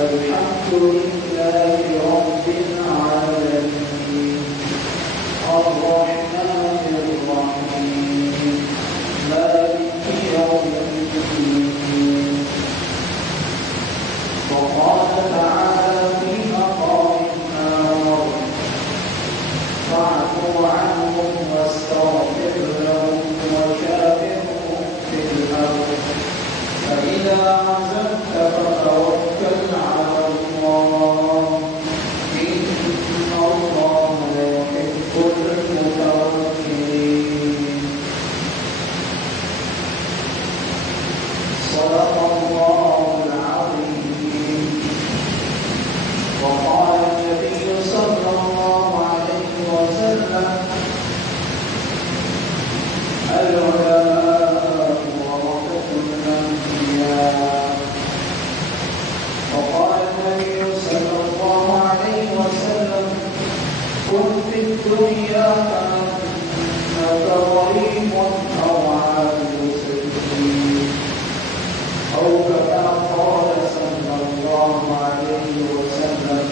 الحمد لله رب العالمين الرحمن الرحيم مالك يوم الدين. وقال تعالى في مقام آخر فاعف عنهم واستغفر لهم وشاورهم في الأمر فإذا عزمت فتوكل على الله إن الله يحب المتوكلين. صدق الله العظيم. وقال النبي صلى الله عليه وسلم العلماء ورثة الأنبياء. وقال النبي صلى الله عليه وسلم كن في الدنيا كأنك غريب أو عابر سبيل أو كما قال صلى الله عليه وسلم.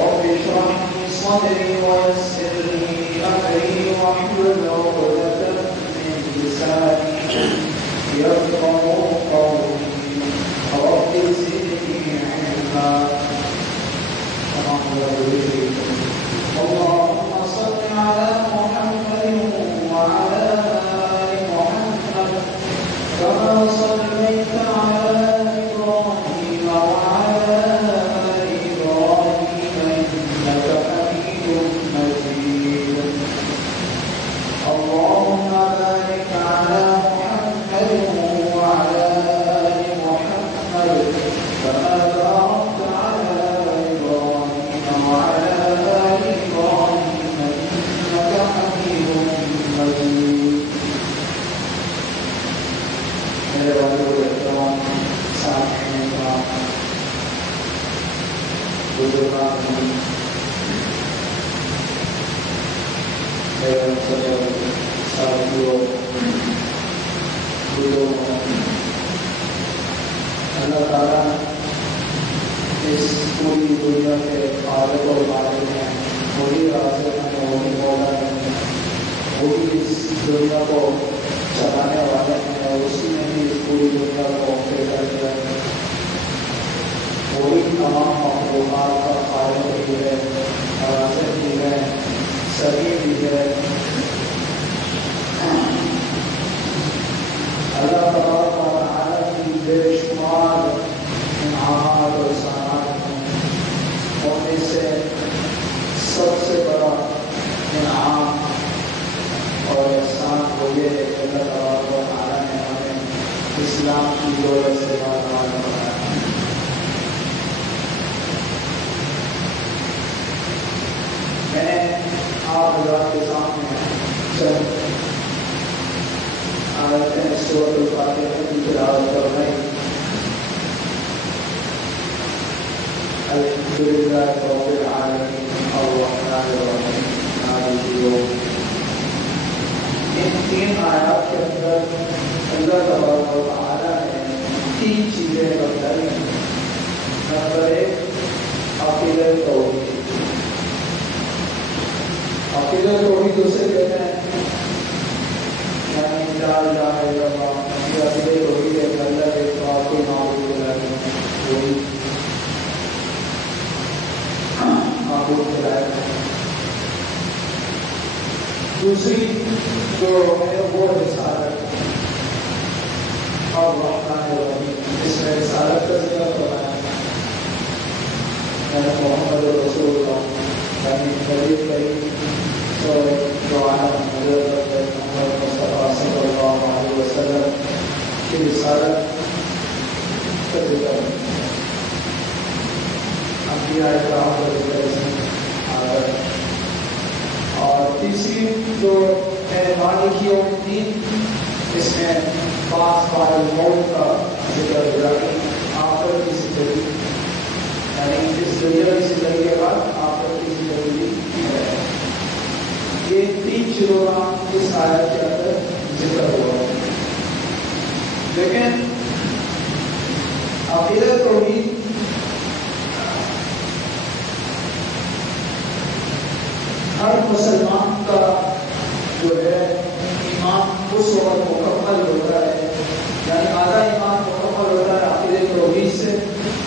رب اشرح لي صدري ويسر لي أمري واحلل عقدة من لساني يفقهوا قولي. رب زدني علما. اللهم صل على محمد وعلى آل محمد كما صليت على إبراهيم وعلى آل إبراهيم إنك حميد مجيد. اللهم بارك على محمد وعلى آل محمد كما باركت على إبراهيم وعلى آل إبراهيم إنك حميد مجيد. میرے والد احترام سامعین کرام بزرگان میرے ساتھیوں بزرگوں اللہ تعالیٰ اس پوری دنیا کے خالق اور مالک ہیں. وہی رازق ہیں, وہی مولا ہیں, وہی اس دنیا کو چلانے والے ہیں اور اسی نے ہی اس پوری دنیا کو پیدا کیا ہے. وہی تمام مخلوقات کا خالق بھی ہے, رازق بھی ہے, سبھی بھی ہے. اللہ تبارک و تعالیٰ کی بے شمار انعامات اور احسانات ہیں. اور ان سے سب سے بڑا انعام اور احسان وہ یہ ہے کہ اللہ تبارک و تعالیٰ نے ہمیں اسلام کی دولت سے مالامال بنایا. میں نے آپ حضرات کے سامنے چند آیتیں سورۃ الفاتحہ کی تلاوت کروائی. الحمدللہ رب العالمین الرحمن الرحیم مالک یوم. ان تین آیات کے اندر اللہ تبارک و تعالیٰ نے تین چیزیں بتائی ہیں. نمبر ایک عقیدہ توحید. عقیدہ توحید اسے کہتے ہیں یعنی لا الہ الا اللہ. یہ عقیدہ توحید ہے کہ اللہ کے سوا کوئی معبود نہیں, وہی معبود ہے. دوسری جو ہے وہ رسالت اور الرحمن الرحیم. اس میں رسالت کا ذکر کرنا ہے. محمد رسول اللہ یعنی نبی کریم جو عالم حضرت محمد مصطفیٰ صلی اللہ علیہ وسلم کی رسالت کا ذکر ہے. انبیاء کرام کا ذکر اس میں آ رہا ہے. اور تیسری جو ہے مالک یوم الدین, اس میں بعض بار الموت کا ذکر ہوا کہ آخر کی زندگی یعنی اس دنیا کی زندگی کے بعد آخر کی زندگی ہے. یہ تین چیزوں کا اس آیت کے اندر ذکر ہوا ہے. لیکن عقیدہ توحید ہر مسلمان کا جو ہے ایمان اس وقت مکمل ہوتا ہے، یعنی آدھا ایمان مکمل ہوتا ہے عقیدہ توحید سے،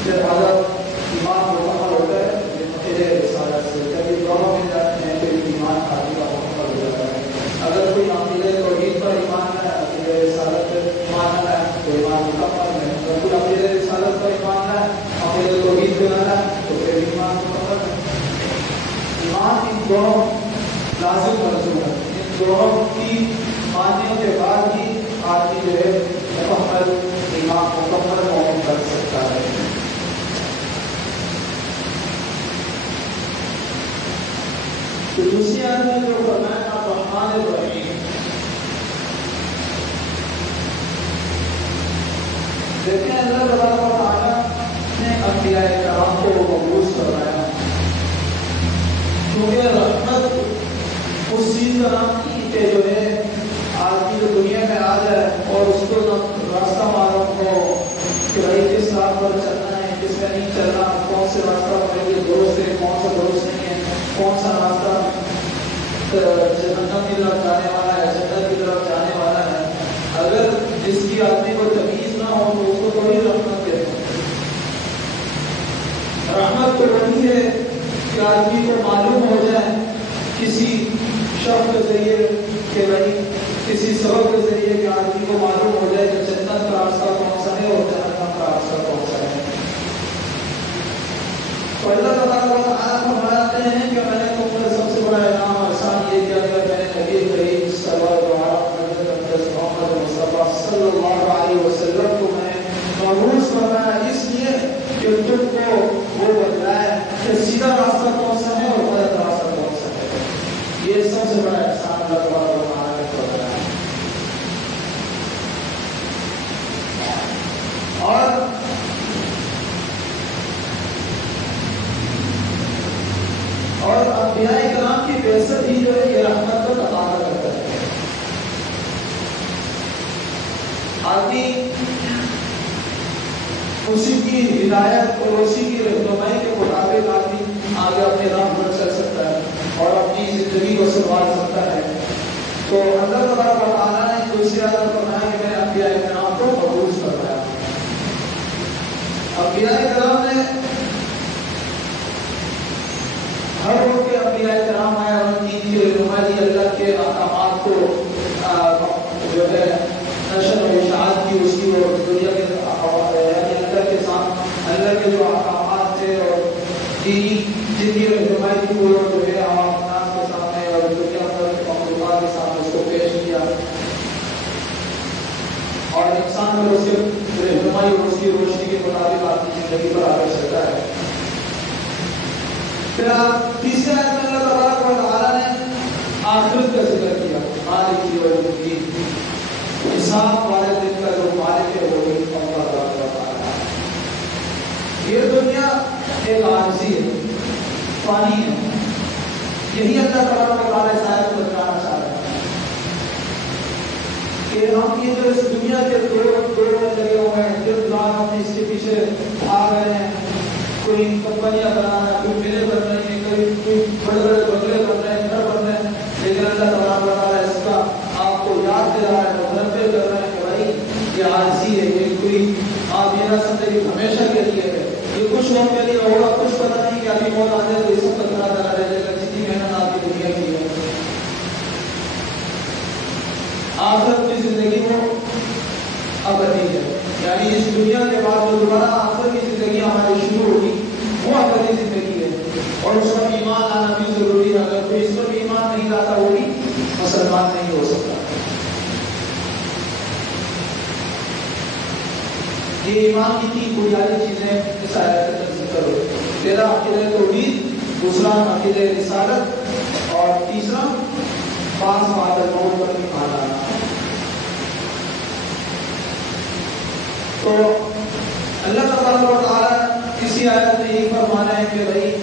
پھر آدھا ایمان مکمل ہوتا ہے عقیدہ رسالت سے. جب یہ دونوں مل جاتے ہیں تو ایمان آدھی کا مکمل ہو جاتا ہے. اگر کوئی عقیدہ توحید پر ایمان ہے، عقیدہ رسالت پر ایمان ہے تو ایمان مکمل ہے. اگر کوئی عقیدہ رسالت پر ایمان ہے، عقیدہ توحید پہ ہے تو پھر ایمان مکمل ہے. ایمان ان دونوں لازم ملزوم ہے، ان دونوں کی ماننے کے بعد ہی آدمی جو ہے مکمل ایمان مکمل مومن کر سکتا ہے. تو دوسری آیت میں جو فرمایا الرحمن الرحیم، دیکھیں اللہ تبارک و تعالیٰ نے انبیاء کرام کو مبعوث فرمایا کیونکہ رحمت اس چیز کا نام کی کہ جو ہے آدمی جو دنیا میں آ جائے اور اس کو راستہ معلوم ہو کہ بھائی کس راہ پر چلنا ہے، کس میں نہیں چلنا، کون سے راستہ میرے لیے درست ہے، کون سا درست نہیں ہے، کون سا راستہ جہنم کی طرف جانے والا ہے، جنت کی طرف جانے والا ہے. اگر جس کی آدمی کو تمیز نہ ہو تو اس کو کوئی رحمت کہتے ہیں. رحمت تو وہی ہے کہ آدمی کو معلوم ہو جائے کسی شخص کے ذریعے کہ بھائی کسی سبب کے ذریعے کہ آدمی کو معلوم ہو جائے کہ جنت کا راستہ کون سا ہے اور جہنم کا راستہ کون سا ہے. تو اللہ تعالیٰ فرماتے ہیں کہ میں نے تم پر سب سے بڑا انعام احسان یہ کیا کہ میں نے نبی کریم محمد مصطفیٰ صلی اللہ علیہ وسلم کو میں مبعوث فرمایا اس لیے کہ تم کو وہ بتلائے کہ سیدھا راستہ کون سا ہے اور غلط راستہ کون سا ہے. یہ سب سے بڑا احسان اللہ تعالیٰ نے فرمایا. اور انبیاء کرام کی بعثت ہی جو ہے یہ رحمت کا تقاضا کرتا ہے. آدمی اسی کی ہدایت اور اسی کی رہنمائی کے مطابق آدمی آگے اپنے راہ پر چل سکتا ہے اور اپنی زندگی کو سنوار سکتا ہے. تو اللہ تبارک و تعالیٰ نے دوسری آیت میں فرمایا کہ میں نے انبیاء کرام کو مبعوث فرمایا. انبیاء کرام نے ہر وقت کے انبیاء کرام آئے اور دین کی رہنمائی اللہ کے احکامات کو جو ہے نشر و اشاعت کی اس کی اور دنیا کے یعنی اللہ کے ساتھ اللہ کے جو احکامات تھے اور دینی جن کی رہنمائی کی وہ جو ہے عوام الناس کے سامنے اور دنیا بھر کے مخلوقات کے سامنے اس کو پیش کیا اور انسان میں اس کی رہنمائی اور اس کی روشنی کے مطابق اپنی زندگی پر آگے چلتا ہے. پھر تیسرے آیت میں اللہ تبارک و تعالیٰ نے آخرت کا ذکر کیا. مالک یوم الدین، حساب والے دن کا جو مالک ہے وہی اللہ تبارک و تعالیٰ. یہ دنیا ایک عارضی ہے، فانی ہے. یہی اللہ تبارک و تعالیٰ اس آیت کو بتانا چاہ رہا ہے کہ ہم یہ جو اس دنیا کے دو لگے ہوئے ہیں، جو انسان اپنے اس کے پیچھے آ رہے ہیں، کوئی کمپنیاں بنانا، کوئی میلے بن رہے ہیں، کوئی بڑے بڑے بنگلے بن رہے ہیں، گھر بن رہے ہیں، لیکن اللہ تبارک و تعالیٰ اس کا آپ کو یاد دلا رہا ہے، منبہ کر رہا ہے کہ بھائی یہ عارضی ہے، یہ کوئی آپ یہ نہ سمجھے کہ ہمیشہ کے لیے ہے، یہ کچھ وقت کے لیے ہوگا، کچھ پتہ نہیں کہ ابھی موت آ جائے تو یہ سب پتہ کرا رہے گا جتنی محنت آپ کی دنیا کی ہے. آخرت کی زندگی وہ ابدی ہے، یعنی اس دنیا کے بعد جو دوبارہ آخرت کی زندگی ہماری شروع ہوگی وہ ابدی زندگی ہے اور اس پر ایمان آنا بھی ضروری ہے. اگر کوئی اس پر ایمان نہیں لاتا وہ بھی مسلمان نہیں ہو سکتا. یہ ایمان کی تین بنیادی چیزیں اس آیت کا ذکر ہو. پہلا عقیدہ توحید، دوسرا عقیدہ رسالت اور تیسرا بعض بعد الموت پر ایمان لانا. تو اللہ تبارک و تعالیٰ کسی آیت میں یہ فرمانا ہے کہ بھائی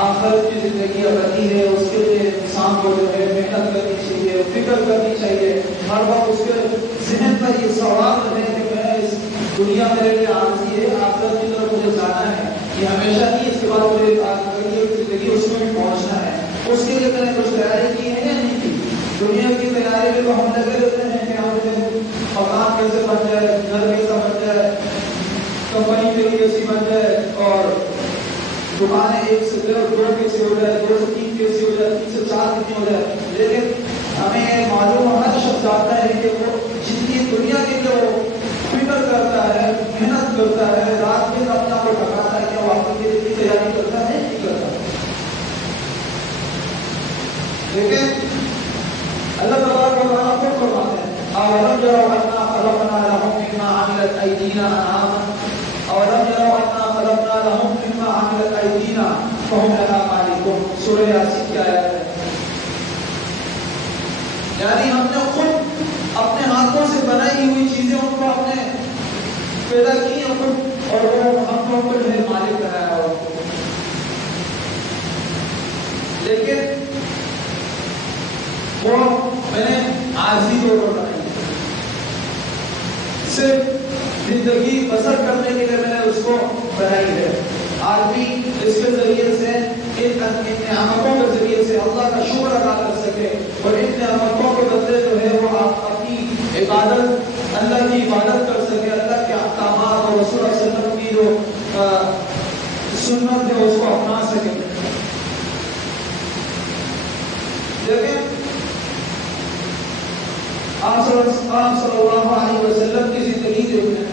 آخرت کی زندگی ابدی ہے، اس کے لیے انسان کو جو ہے محنت کرنی چاہیے، فکر کرنی چاہیے، ہر وقت اس کے ذہن کا یہ سوال ہے کہ میں اس دنیا میرے لیے عارضی ہے، آخرت کی طرف مجھے جانا ہے، یہ ہمیشہ نہیں، اس کے بعد مجھے زندگی اس میں بھی پہنچنا ہے، اس کے لیے میں نے کچھ تیاری کی ہے یا نہیں کی؟ دنیا کی تیاری میں تو ہم لگے رہتے ہیں کہ ہم مکان کیسے بن جائے، گھر کیسا بن جائے، کمپنی کے لیے ایسی بن جائے، اور دکانیں 1 سے 2 کیسے ہو جائے، 2 سے 3 کیسے ہو جائے، 3 سے 4 کتنی ہو جائے. لیکن ہمیں معلوم ہر شخص جانتا ہے کہ وہ جتنی دنیا کے لیے وہ فکر کرتا ہے، محنت کرتا ہے، رات دن اپنا کو ٹھکاتا ہے، کیا وہ آخرت کے لیے تیاری کرتا ہے نہیں کرتا. لیکن اللہ تبارک و تعالیٰ خود فرماتے ہیں اولم یروا انا خلقنا لهم مما عملت ایدینا انعاما اولم یروا انا خلقنا لهم مما عملت ایدینا فهم لها مالکون. سورہ یاسین کی آیت ہے. یعنی ہم نے خود اپنے ہاتھوں سے بنائی ہوئی چیزیں ان کو ہم نے پیدا کی خود، اور وہ ہم کو جو ہے مالک بنایا ہوا. لیکن وہ میں نے عارضی طور پر بنائی، صرف زندگی بسر کرنے کے لیے میں نے اس کو بنائی ہے. آدمی اس کے ذریعے سے ان نعمتوں کے ذریعے سے اللہ کا شکر ادا کر سکے، اور ان نعمتوں کے بدلے جو ہے وہ اپنی عبادت، اللہ کی عبادت کر سکے، اللہ کے احکامات اور رسول اللہ صلی اللہ علیہ وسلم کی جو سنت ہے اس کو اپنا سکے. لیکن آپ صلی اللہ علیہ وسلم کی زندگی دیکھیں.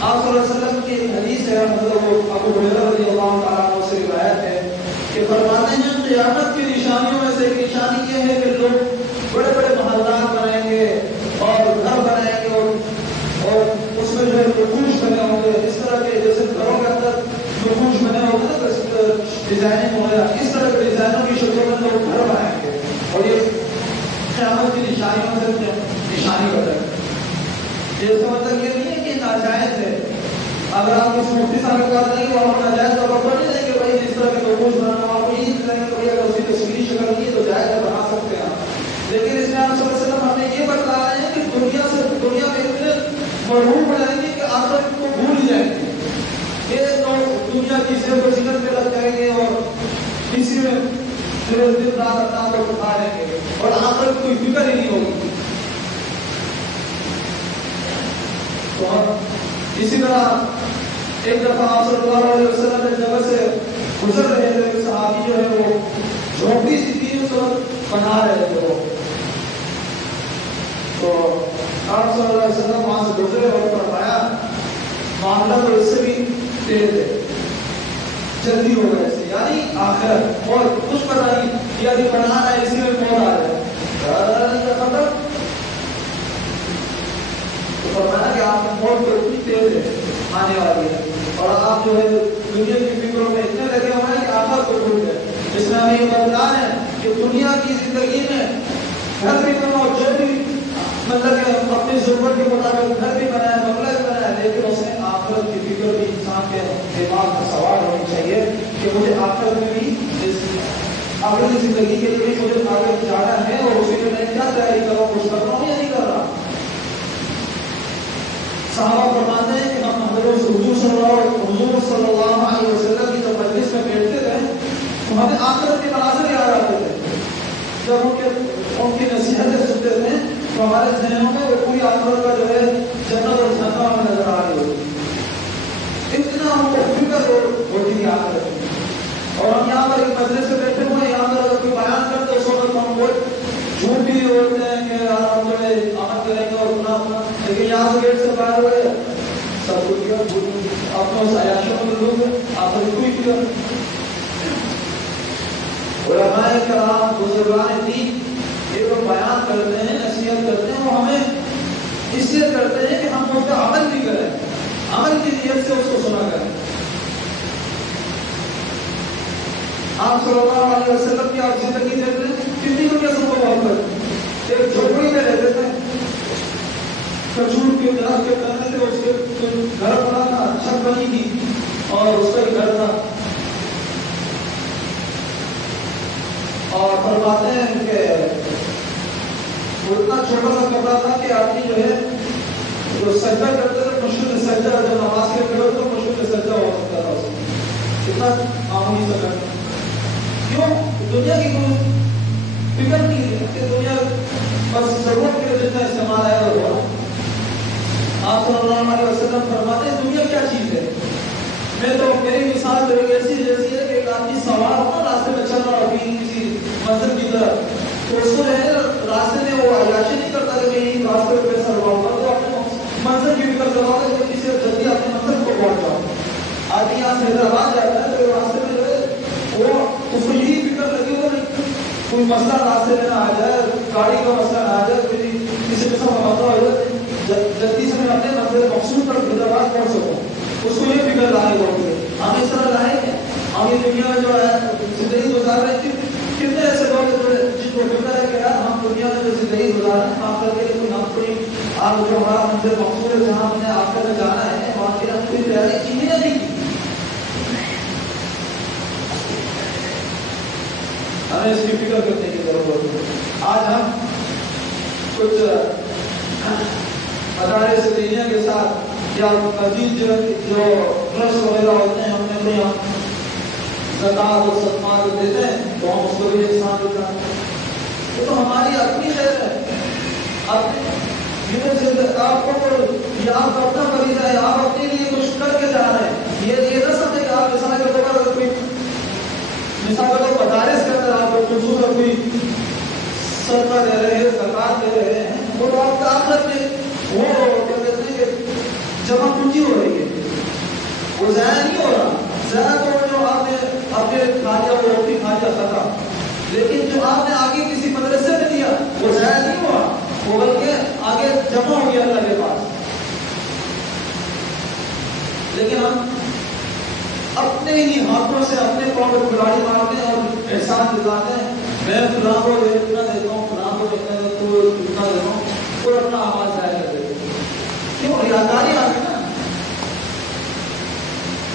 آپ صلی اللہ علیہ وسلم کی ایک حدیث ہے، مطلب ابو ہریرہ رضی اللہ تعالیٰ عنہ سے روایت ہے کہ فرماتے ہیں قیامت کی نشانیوں میں سے ایک نشانی یہ ہے کہ لوگ بڑے بڑے محلات بنائیں گے اور گھر بنائیں گے، اور اس میں جو ہے نقوش بنے ہوں گے، اس طرح کے جیسے گھروں کے اندر نقوش بنے ہوں گے نا، ڈیزائننگ وغیرہ، اس طرح کے ڈیزائنوں کی شکلوں میں لوگ گھر بنائیں گے. اور یہ قیامت کی نشانیوں سے نشانی بتائے. اس کا مطلب یہ نہیں ہے کہ ناجائز ہے. اگر آپ اس مفتی صاحب کے پاس نہیں کہ وہ ناجائز کا بابا نہیں دیں کہ بھائی جس طرح کے نقوش بنانا آپ کو یہ دیں کہ بھائی اگر اس کی تصویری شکل نہیں ہے تو جائز ہے، بنا سکتے ہیں. لیکن اس میں آپ صلی اللہ علیہ وسلم ہمیں یہ بتا رہے ہیں کہ دنیا میں اتنے مرحوم ہو جائیں گے کہ آخرت کو بھول جائیں گے. یہ لوگ دنیا کی زیب و زینت میں لگ جائیں گے اور کسی میں دن رات اپنا کو اٹھا لیں گے، اور آخرت کوئی فکر ہی نہیں ہوگی. تو اسی طرح ایک دفعہ آپ صلی اللہ علیہ وسلم ایک جگہ سے گزر رہے تھے، صحابی جو ہے وہ جھوپڑی سی تھی اس وقت بنا رہے تھے. تو آپ صلی اللہ علیہ وسلم وہاں سے گزرے اور فرمایا معاملہ تو اس سے بھی تیز ہے، جلدی ہو گئے سے، یعنی آخرت اور کچھ پتہ نہیں، یعنی بنانا ہے اسی میں موت آ جائے. تو فرمایا کہ آپ موت تو اتنی تیز ہے آنے والی ہے، اور آپ جو ہے دنیا کی فکروں میں اتنے لگے ہوئے ہیں کہ آخرت کو بھول گئے. اس میں ہمیں یہ بتانا ہے کہ دنیا کی زندگی میں گھر بھی بناؤ، جو بھی مطلب کہ اپنی ضرورت کے مطابق گھر بھی بنائے، بنگلہ بھی بنائے، لیکن اس میں آخرت کی فکر بھی انسان کے دماغ میں سوال ہونی چاہیے کہ مجھے آخرت میں بھی اگلی زندگی کے لیے مجھے آگے جانا ہے، اور اسی کے میں کیا تیاری کر رہا ہوں، کچھ کر رہا ہوں یا نہیں کر رہا. صحابہ فرماتے ہیں کہ ہم حضور صلی اللہ علیہ وسلم کی جب مجلس میں بیٹھتے تھے تو ہمیں آخرت کے مناظر یاد آتے تھے. جب ان کی نصیحتیں سنتے تھے تو ہمارے ذہنوں میں وہ پوری آخرت کا جو ہے جنت اور جنت ہمیں نظر آ رہی ہوتی. اتنا ہم کو فکر ہوتی تھی آخرت. اور ہم یہاں پر ایک مجلس سے بیٹھے ہوئے ہیں، یہاں پر اگر کوئی بیان کرتے اس وقت ہم وہ جھوٹ بھی بولتے ہیں کہ ہم جو ہے عمل کریں گے اور اپنا، لیکن یہاں سے گیٹ سے باہر ہوئے سب کچھ کیا اپنے عیاشوں میں لوگ آپ نے کوئی کیا. علماء کرام بزرگان دین یہ لوگ بیان کرتے ہیں، نصیحت کرتے ہیں، وہ ہمیں اس لیے کرتے ہیں کہ ہم اس کا عمل بھی کریں، عمل کی نیت سے اس کو سنا کریں. آپ صلی اللہ علیہ وسلم کی آپ زندگی دیکھتے ہیں کتنی دنیا سب کو محبت. ایک جھوپڑی میں رہتے تھے، کھجور کے درخت کے تنے تھے، اس کے گھر بنا تھا، چھت بنی تھی اور اس کا ہی گھر تھا. اور فرماتے ہیں کہ وہ اتنا چھوٹا سا کمرہ رہا تھا کہ آدمی جو ہے جو سجدہ کرتے تھے مشہور سجدہ، جب نماز کے کھڑے تو مشہور سجدہ ہو سکتا تھا اس میں، اتنا معمولی سا کرنا. کیوں؟ دنیا کی کوئی فکر نہیں ہے کہ دنیا بس ضرورت کے لیے جتنا استعمال آیا ہوا. آپ صلی اللہ علیہ وسلم فرماتے ہیں دنیا کیا چیز ہے؟ میں تو میری مثال ایسی جیسی ہے کہ ایک آدمی سوار ہونا راستے میں چل رہا ہوگی کسی منزل کی طرف، تو اس کو جو ہے راستے میں وہ عیاشی نہیں کرتا کہ میں یہی راستے پہ پیسہ لگاؤں گا، تو اپنے منزل کی فکر کروا دے کہ کسی جلدی اپنے منزل کو پہنچ جاؤں. آدمی یہاں سے حیدرآباد جاتا ہے تو راستے میں جو ہے وہ اس کو یہی فکر لگی ہو نہیں کوئی مسئلہ راستے میں نہ آ جائے، گاڑی کا مسئلہ نہ آ جائے، کسی قسم کا مسئلہ ہو جائے، جلدی سے میں اپنے منزل مقصود پر حیدرآباد پہنچ سکوں. اس کو یہ فکر لاحق ہوتی ہے. ہم اس طرح لاحق ہیں. ہم یہ دنیا میں جو ہے زندگی گزار رہے ہیں، کتنے ایسے لوگ جن کو فکر ہے کہ یار ہم دنیا میں جو زندگی گزار رہے ہیں آپ کر کے کوئی ہم کوئی آپ جو ہمارا منزل مقصود ہے جہاں ہم نے آپ کر جانا ہے وہاں کی ہم کوئی تیاری کی ہے نہیں کی. ہمیں اس کی فکر کرنے کی ضرورت ہے. آج ہم کچھ مدارس دینیا کے ساتھ یا مزید جو ٹرسٹ وغیرہ ہوتے ہیں، ہم نے کوئی ہم زکات اور صدقات دیتے ہیں تو ہم اس کو بھی احسان دیتا ہے. یہ تو ہماری اپنی خیر ہے. آپ کو یہ آپ کا اپنا فریضہ ہے، آپ اپنے لیے کچھ کر کے جا رہے ہیں. یہ نہ سمجھے کہ آپ مثال کے طور پر اگر کوئی مثال کے طور پر مدارس کے اندر آپ خصوصاً کوئی صدقہ دے رہے ہیں، زکات دے رہے ہیں، وہ تو آپ کا آخرت میں وہ کیا کہتے ہیں کہ جمع پونجی ہو رہی ہے، وہ ضائع نہیں ہو رہا. ضائع تو جو آپ نے اپنے کھا لیا وہ روٹی کھا لیا ختم، لیکن جو آپ نے آگے کسی مدرسے میں دیا وہ ضائع نہیں ہوا، وہ بلکہ آگے جمع ہو گیا اللہ کے پاس. لیکن ہم اپنے ہی ہاتھوں سے اپنے پاؤں میں کھلاڑی مارتے ہیں اور احسان دلاتے ہیں میں فلاں کو اتنا دیتا ہوں، فلاں کو اتنا دیتا ہوں، اور اپنا آواز ضائع کر دیتے ہیں. کیوں؟ ریاکاری آ گئی نا.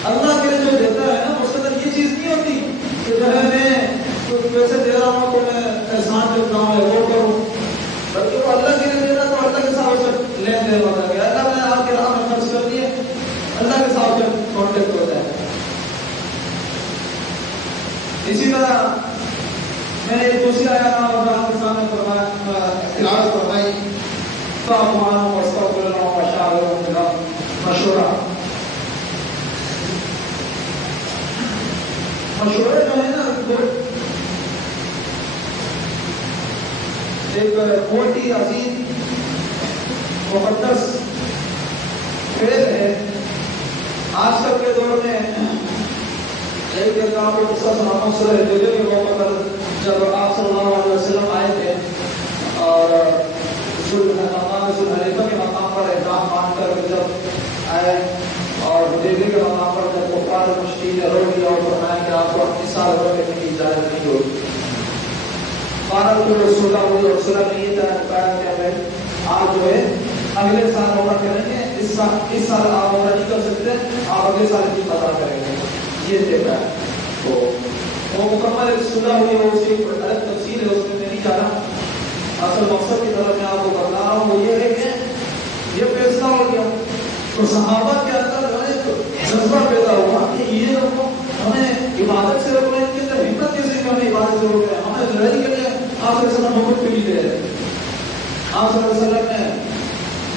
اللہ کے لیے جو دیتا ہے نا اس کے اندر یہ چیز نہیں ہوتی کہ جو ہے میں کچھ پیسے دے رہا ہوں تو میں احسان کرتا ہوں یا وہ کروں، بلکہ وہ اللہ کے لیے دے رہا تو اللہ کے ساتھ اسے لین دین ہوتا ہے. اللہ میں آپ کے راہ میں خرچ کر دیے، اللہ کے ساتھ کانٹیکٹ ہوتا ہے. اسی طرح میں نے ایک دوسری آیا تھا اور آپ کے سامنے علاج فرمائی تو آپ مانو استغفر اللہ مشاورہ مشورہ مشورے جو ہے نا ایک بہت ہی عظیم مقدس فعل ہے. آج کل کے دور میں ایک آپ کو قصہ سناتا ہوں. سورہ حجر کے موقع پر جب آپ صلی اللہ علیہ وسلم آئے تھے اور ذوالحلیفہ کے مقام پر احرام باندھ کر جب آئے اور حدیبیہ کے مقام پر جب کفار مشرکین نے روک دیا اور فرمایا کہ آپ کو اپنی سال بھر کرنے کی اجازت نہیں ہوگی. بارہ کو صلح ہوئی اور صلح میں یہ طے کیا گیا آپ جو ہے اگلے سال عمرہ کریں گے، اس سال آپ عمرہ نہیں کر سکتے، آپ اگلے سال کی قضا کریں گے. یہ دیکھا ہے تو وہ مکمل صلح ہوئی اور اس کی الگ تفصیل ہے، اس میں نہیں جا رہا. اصل مقصد کی طرف میں آپ کو بتا رہا ہوں وہ یہ ہے کہ یہ فیصلہ ہو گیا تو صحابہ کے اندر جو ہے جذبہ پیدا ہوا کہ یہ ہمیں عبادت سے روک رہے ہیں، ان کے اندر ہمت کیسے کہ ہمیں عبادت سے روک رہے ہیں، ہمیں لڑائی کے لیے آپ صلی اللہ علیہ وسلم حکم کیوں نہیں دے رہے. آپ صلی اللہ علیہ وسلم نے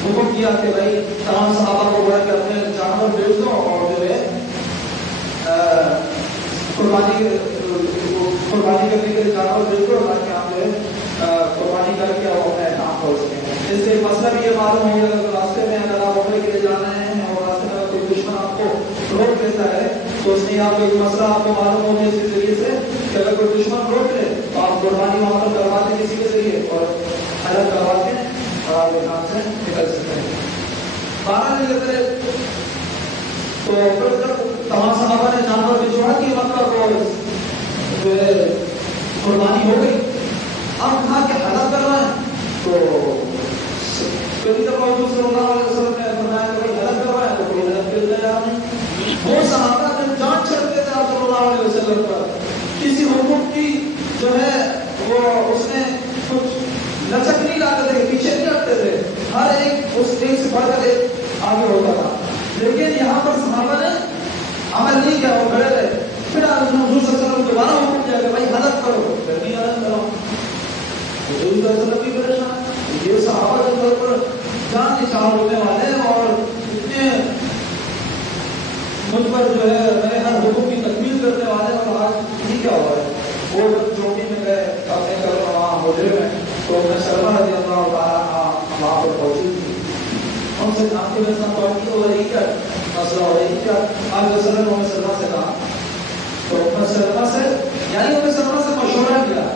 حکم کیا کہ بھائی تمام صحابہ کو بڑا کہ اپنے جانور بھیج دو اور جو ہے قربانی کرنے کے لیے جانور بھیج دو تاکہ آپ جو ہے قربانی کر کے اپنے کام پہنچ سکیں. اس سے مسئلہ بھی یہ معلوم ہو گیا کہ راستے میں اگر آپ عمرے کے لیے جانا ہے اور راستے میں کوئی دشمن آپ کو روک لیتا ہے تو اس نے آپ کو ایک مسئلہ آپ کو معلوم ہو گیا اس کے ذریعے سے کہ اگر کوئی دشمن روک لے تو آپ قربانی وہاں پر کروا دیں کسی کے ذریعے اور الگ کروا دیں اور آپ یہاں سے نکل سکتے ہیں. 12 دن لگتے تو پھر جب تمام صحابہ نے جانور بھجوا کی مکہ کو جو ہے قربانی ہو گئی. اب کہا کہ حلق کر رہا ہے تو کبھی جب حضور صلی اللہ علیہ وسلم نے فرمایا کہ حلق کر رہا ہے تو کوئی حلق کر دیا نہیں. وہ صحابہ جب جان چھڑتے تھے آپ صلی اللہ علیہ وسلم پر کسی حکم کی جو ہے وہ اس نے کچھ لچک نہیں لاتے تھے، پیچھے نہیں ہٹتے تھے. اس ایک سے بڑھ کر ایک آگے ہوتا تھا. لیکن یہاں پر صحابہ نے عمل نہیں کیا, وہ کھڑے رہے. پھر حضور صلی اللہ علیہ وسلم دوبارہ حکم دیا کہ بھائی حلق کرو, پھر بھی حلق کرو. حضور صلی اللہ علیہ وسلم بھی پریشان, یہ صحابہ کے طور پر جان نثار ہونے والے اور اتنے مجھ پر جو ہے میرے ہر حکم کی تکمیل کرنے والے, اور آج یہ کیا ہوا ہے. وہ چوکی میں گئے اپنے وہاں ہوٹل میں, تو میں سلمہ رضی اللہ تعالیٰ وہاں پر پہنچی تھی. ہم سے آپ کے میرے ساتھ بات کی, ہو رہی کیا مسئلہ ہو رہی کیا. آپ کے سلم ہمیں سلمہ سے کہا, تو سلمہ سے یعنی ہمیں سلمہ سے مشورہ کیا,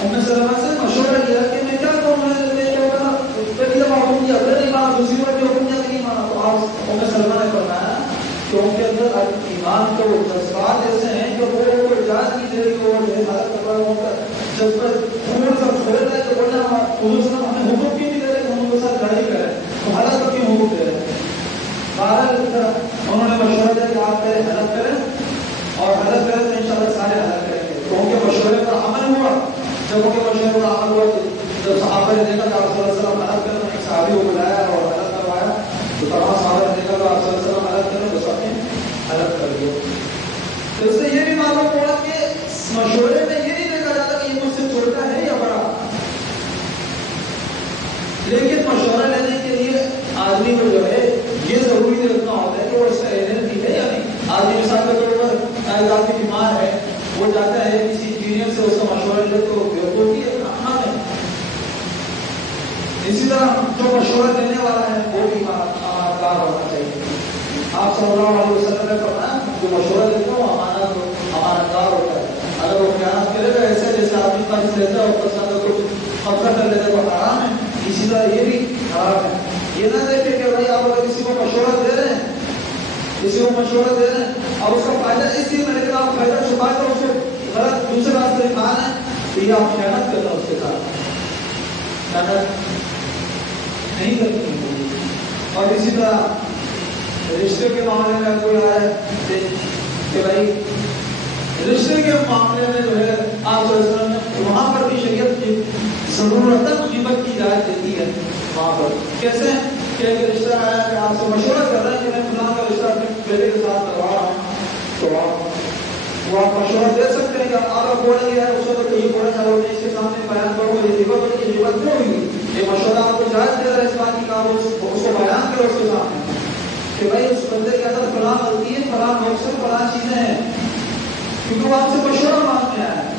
ہمیں سلمہ سے مشورہ کیا کہ میں کیا کروں. میں کیا کرا, پہلی دفعہ حکم دیا, پھر نہیں مانا, دوسری بار بھی حکم دیا کہ نہیں مانا. تو آپ ہمیں سلمہ نے فرمایا کہ ان کے اندر ایمان کو جذبات ایسے ہیں کہ وہ اجازت نہیں دے رہی, وہ جو ہے حالت کر رہا ہوں جذبات تھوڑا سا کھول رہے تو بولنا حضور صلی اللہ علیہ وسلم ہمیں حکم کیوں نہیں دے رہے کہ ہم ان کے ساتھ لڑائی کریں, تو حالت کو کیوں حکم دے رہے ہیں. انہوں نے مشورہ دیا کہ آپ پہلے حلق کریں, اور حلق کریں تو انشاءاللہ سارے حلق کریں گے. تو ان کے مشورے پر عمل ہوا. جب ان کے مشورے پر عمل ہوا تو جب صحابہ نے دیکھا کہ آپ صلی اللہ علیہ وسلم حلق کریں, ایک صحابی کو بلایا اور حلق کروایا, تو تمام صحابہ نے دیکھا کہ آپ صلی اللہ علیہ وسلم حلق کریں, تو سب نے حلق کر دیا. تو اس سے یہ بھی معلوم ہوا کہ مشورے میں یہ نہیں دیکھا جاتا کہ یہ مجھ سے چھوٹا ہے یا بڑا, لیکن مشورہ لینے کے لیے آدمی کو جو ہے یہ ضروری دیکھنا ہوتا ہے کہ وہ اس کا علم بھی ہے یا نہیں. آدمی مثال کے طور پر آدمی بیمار ہے, وہ جاتا ہے کسی انجینئر سے اس کا مشورہ لے تو بیوقوفی ہے, کہاں ہے. اسی طرح جو مشورہ دینے والا ہے وہ بھی امانتدار ہونا چاہیے. آپ صلی اللہ علیہ وسلم نے فرمایا جو مشورہ دیتا ہے وہ امانتدار ہوتا ہے. اگر وہ خیانت کرے گا ایسے جیسے آدمی قرض لیتا ہے اور پسند کچھ قبضہ کر لیتا ہے تو حرام ہے, اسی طرح یہ بھی حرام ہے. یہ نہ دیکھے کہ بھائی آپ اگر کسی کو مشورہ دے رہے ہیں, کسی کو مشورہ دے رہے ہیں اور اس کا فائدہ اس چیز میں, لیکن آپ فائدہ چھپا کر اس کو غلط دوسرے راستے کھان ہے, تو یہ آپ خیانت کرنا اس کے ساتھ, خیانت نہیں کرنی. اور اسی طرح رشتے کے معاملے میں کوئی آئے کہ بھائی رشتے کے معاملے میں جو ہے آپ صلی اللہ علیہ وسلم نے وہاں پر بھی شریعت کی ضرورت غیبت کی اجازت دیتی ہے. وہاں پر کیسے کہ ایک رشتہ آیا کہ آپ سے مشورہ کر رہے ہیں کہ میں فلاں کا رشتہ اپنے بیٹے کے ساتھ کروا رہا ہوں, تو آپ مشورہ دے سکتے ہیں کہ آپ بولیں گے اس وقت یہ بولیں گے, اس کے سامنے بیان کرو یہ غیبت کی غیبت کیوں ہوئی. یہ مشورہ آپ کو اجازت دے رہا ہے اس بات کی کہ آپ اس کو بیان کرو اس کے سامنے کہ بھائی اس بندے کے اندر فلاں غلطی ہے, فلاں نقصان, فلاں چیزیں ہیں, کیونکہ وہ آپ سے مشورہ مانگنے آیا ہے.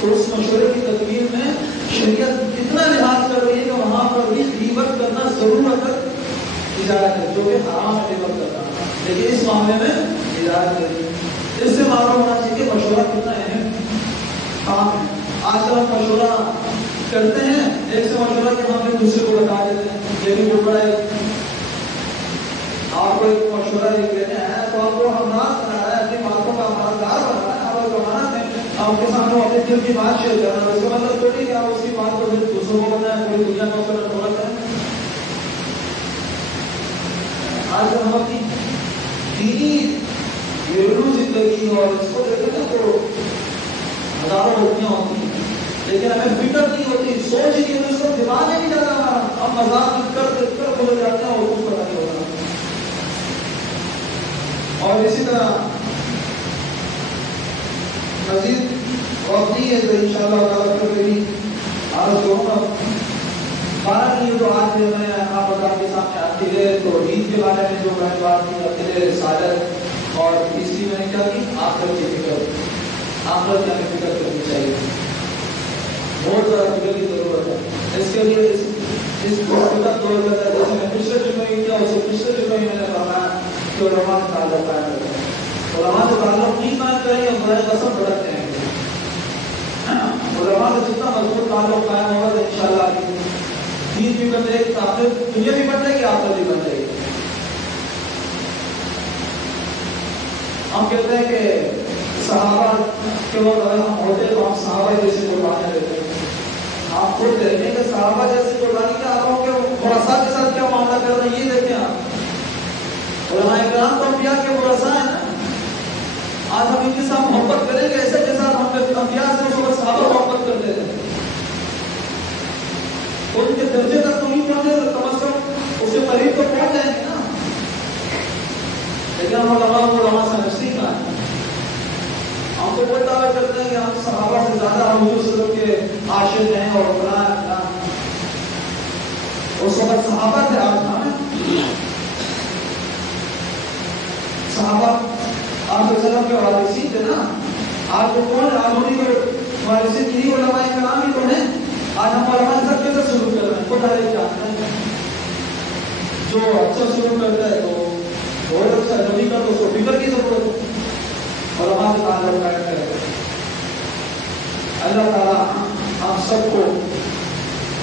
تو اس مشورے کی تدبیر میں شریعت کتنا لحاظ کر رہی ہے کہ وہاں پر بھی غیبت کرنا ضرورت اجازت ہے, جو کہ حرام ہے غیبت کرنا, لیکن اس معاملے میں اجازت ہے. اس سے معلوم ہونا چاہیے کہ مشورہ کتنا اہم کام ہے. آج کل ہم مشورہ کرتے ہیں, ایک سے مشورہ کہ ہم ایک دوسرے کو بتا دیتے ہیں, یہ بھی بہت بڑا ہے. آپ کو ایک مشورہ دیتے ہیں تو آپ کو ہمراہ بنانا ہے, اپنی باتوں کا امانتدار بنانا ہے, آپ کو امانت ہے آپ کے سامنے اپنے دل کی بات شیئر کرنا ہے. اس کا مطلب تو نہیں کہ آپ اس کی بات کو دوسروں کو بتائیں, پوری دنیا کو غلط ہے. آج ہم اپنی دینی گھریلو زندگی اور اس کو دیکھیں نا تو ہزاروں لڑکیاں ہوتی ہیں, لیکن ہمیں فکر نہیں ہوتی, سوچ ہی نہیں ہوتی, اس کو دماغ ہی نہیں جاتا ہمارا. ہم مذاق کر بولے جاتے ہیں اور کچھ پتا نہیں ہوتا. اور اسی طرح مزید وقت نہیں ہے تو انشاءاللہ تعالیٰ پھر بھی عرض کروں گا. بارہ نہیں تو آج میں آپ کے سامنے عقیدے تو عید کے بارے میں جو میں نے بات کی, عقیدے رسالت, اور تیسری میں نے کیا کی آخرت کی فکر. آخرت کی ہمیں فکر کرنی چاہیے, بہت زیادہ فکر کی ضرورت ہے. اس کے لیے اس کو حقیقت دور کرتا ہے, جیسے میں پچھلے جمعے میں کیا اس سے پچھلے جمعے میں نے فرمایا کہ علماء سے تعلق قائم کرتے ہیں. علماء سے تعلق نہیں قائم کریں گے برائے قسم بھڑکتے ہیں. علماء سے جتنا مضبوط تعلق قائم ہوگا تو انشاءاللہ دین بھی بن جائے گی, آخرت دنیا بھی بن جائے گی, آخرت بھی بن جائے گی. ہم کہتے ہیں کہ صحابہ کے وقت اگر ہم ہوتے تو ہم صحابہ جیسے قربانیاں دیتے ہیں. آپ خود دیکھیں کہ صحابہ جیسے قربانی کے آپ لوگوں کے ورثاء کے ساتھ کیا معاملہ کر رہے ہیں, یہ دیکھیں آپ. علماء کرام تو انبیاء کے ورثاء ہیں نا. آج ہم ان کے ساتھ محبت کریں گے ایسے جیسا ہم انبیاء سے صحابہ محبت کرتے تھے. ان کے درجے تک تو نہیں بڑے دعوے کرتے ہیں کہ ہم صحابہ سے زیادہ حضور صلی اللہ علیہ وسلم کے عاشق ہیں اور فلاں فلاں. اس وقت صحابہ تھے، آپ ہمیں صحابہ آپ وسلم کے وارثین تھے نا. آج وہ کون ہے؟ آج انہیں کو وارثین نہیں، علماء کرام ہی تو ہیں. آج ہم علماء سب کے ساتھ شروع کر رہے ہیں، خود ہر جانتے ہیں. جو اچھا شروع کرتا ہے تو بہت اچھا، جو نہیں کرتا اس کو فکر کی ضرورت ہے. علماء سے تعلق قائم کرے. اللہ تعالیٰ ہم سب کو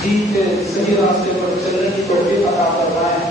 دین کے صحیح راستے پر چلنے کی توفیق عطا فرمائے.